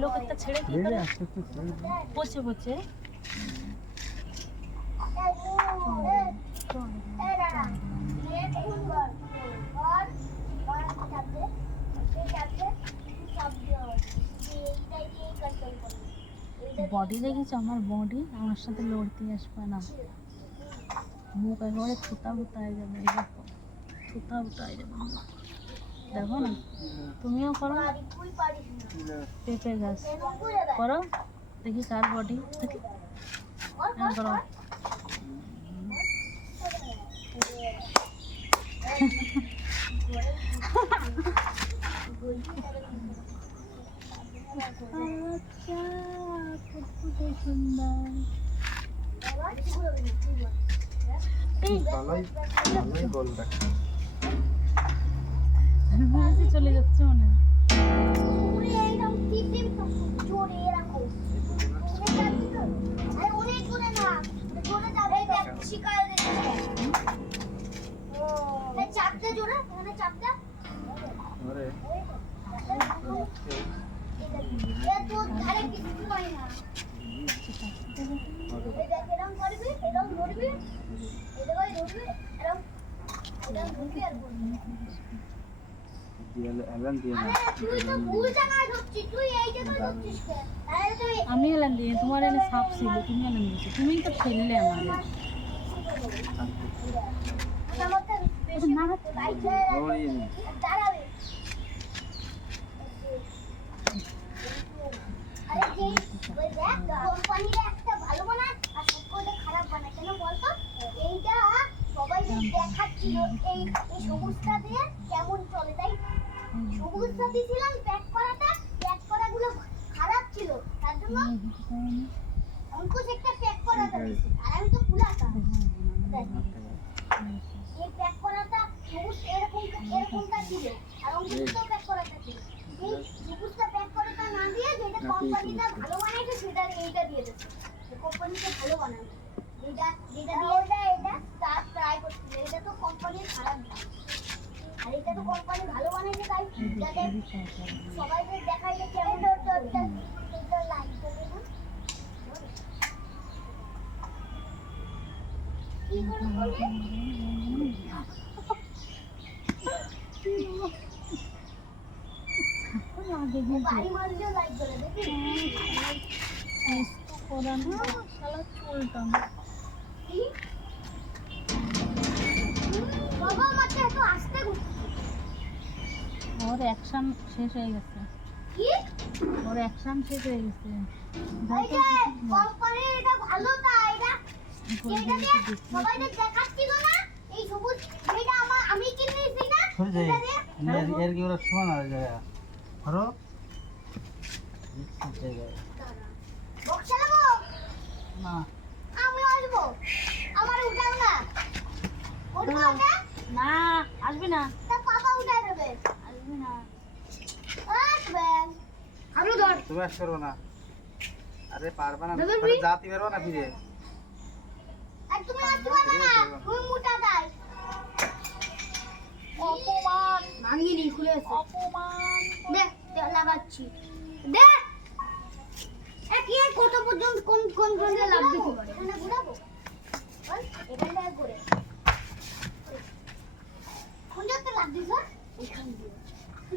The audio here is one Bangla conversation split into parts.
লোকেরটা ছেড়ে কি করে পচে পচে বডি দেখেছ আমার বডি আমার সাথে লড়তে আসবে না। মুখ একেবারে থুতা বুতা হয়ে যাবে। থুতা বুতা হয়ে যাবে। দেখো না। তুমিও করো। পেঁপে গাছ। করো। দেখি কার বডি দেখি হ্যাঁ, করো। সুন্দর চলে যাচ্ছে মনে হয়। চাপতে জোরে চাপতে ধরবি এটা ভাই ধরবি এরকম। এরকম ধরবি আর বলবি আমি এলাম দিয়ে, তোমার এনে সাপ ছিল, তুমি এলাম দিয়েছ তুমি তো এই সবুজটা দিয়ে কেমন চলে তাই? সবুজটা দিয়েছিলাম প্যাক করাটা প্যাক করাগুলো খারাপ ছিল তার জন্য অঙ্কুশ একটা প্যাক করাটা দিয়েছে আর আমি তো ফুলাটা এই প্যাক করাটা সবুজ এরকম এরকমটা ছিল আর অঙ্কুশটা প্যাক করাটা ছিল। এই সবুজটা প্যাক করাটা না দিয়ে যেটা কোম্পানিটা ভালো বানাইছে সেটা এইটা দিয়ে দিচ্ছে কোম্পানিটা ভালো বানাবে। যেটা যেটা দিয়ে ওটা এটা তার ট্রাই করছিল এটা তো কোম্পানির খারাপ না। আর এটা তো কোম্পানি ভালো বানাইছে চুলটা বাবা আমাকে এত আস্তে। ওর অ্যাকশন শেষ হয়ে গেছে। কি? ওর অ্যাকশন শেষ হয়ে গেছে। এই যে এটা ভালো তা এটা এটা সবাইকে দেখাচ্ছিল না এই সবুজ এটা আমার আমি কিনেছি না? দিয়ে এর এর কি ওরা শোনা না জায়গা ধরো। জায়গায়। বক্স চালাবো? না। আমি আসব। আমার উঠাও না। উঠবো না। আসবি না। তা পাপা উঠাই দেবে। তুমি আস করব না। আরে পারবা না জাতি পারবা না ফিরে। অপমান। ভাঙিনি খুলে অপমান। দেখ লাগাচ্ছি। দেখ এ কত পর্যন্ত কোন কোন পর্যন্ত লাভ দিতে পারে এখানে ঘুরাবো বল এখানটা ঘুরে কোন জায়গাতে লাভ দিছ এখান দিয়ে এখান দিয়ে এখান দিয়ে ঘুরে এসো ই উপু সেটা কি হয়েছে হ্যাঁ এর জন্য মনে হয় চলছে না হ্যাঁ এর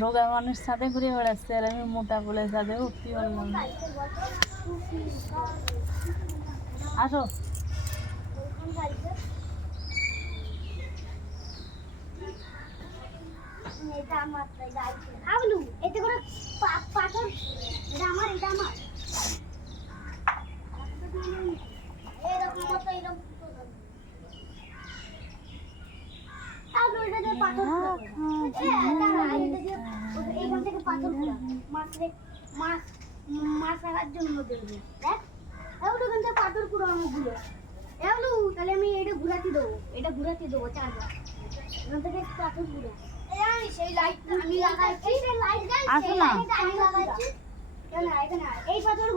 রোগা মানুষ ছাদে ঘুরে বেড়াচ্ছে আর আমি মোটা বলে ছাদে উঠতে পারলাম আসো। এটা আমার হাবলু এতে করে পাথর এটা আমার এটা আমার। এরকম মতো এরকম কুড়া এইখান থেকে মাছ মাছ মাছ জন্য দেবে দেখ এগুলো এখান থেকে পাথর কুড়ো অনেকগুলো এগুলো তাহলে আমি এটা ঘুরাতে দেবো। এটা ঘুরাতে দেবো চারবার। এখান থেকে পাথর ঘুরে সেই লাইট আমি লাগাইছি আসো না। আমি এখানে এই পাথর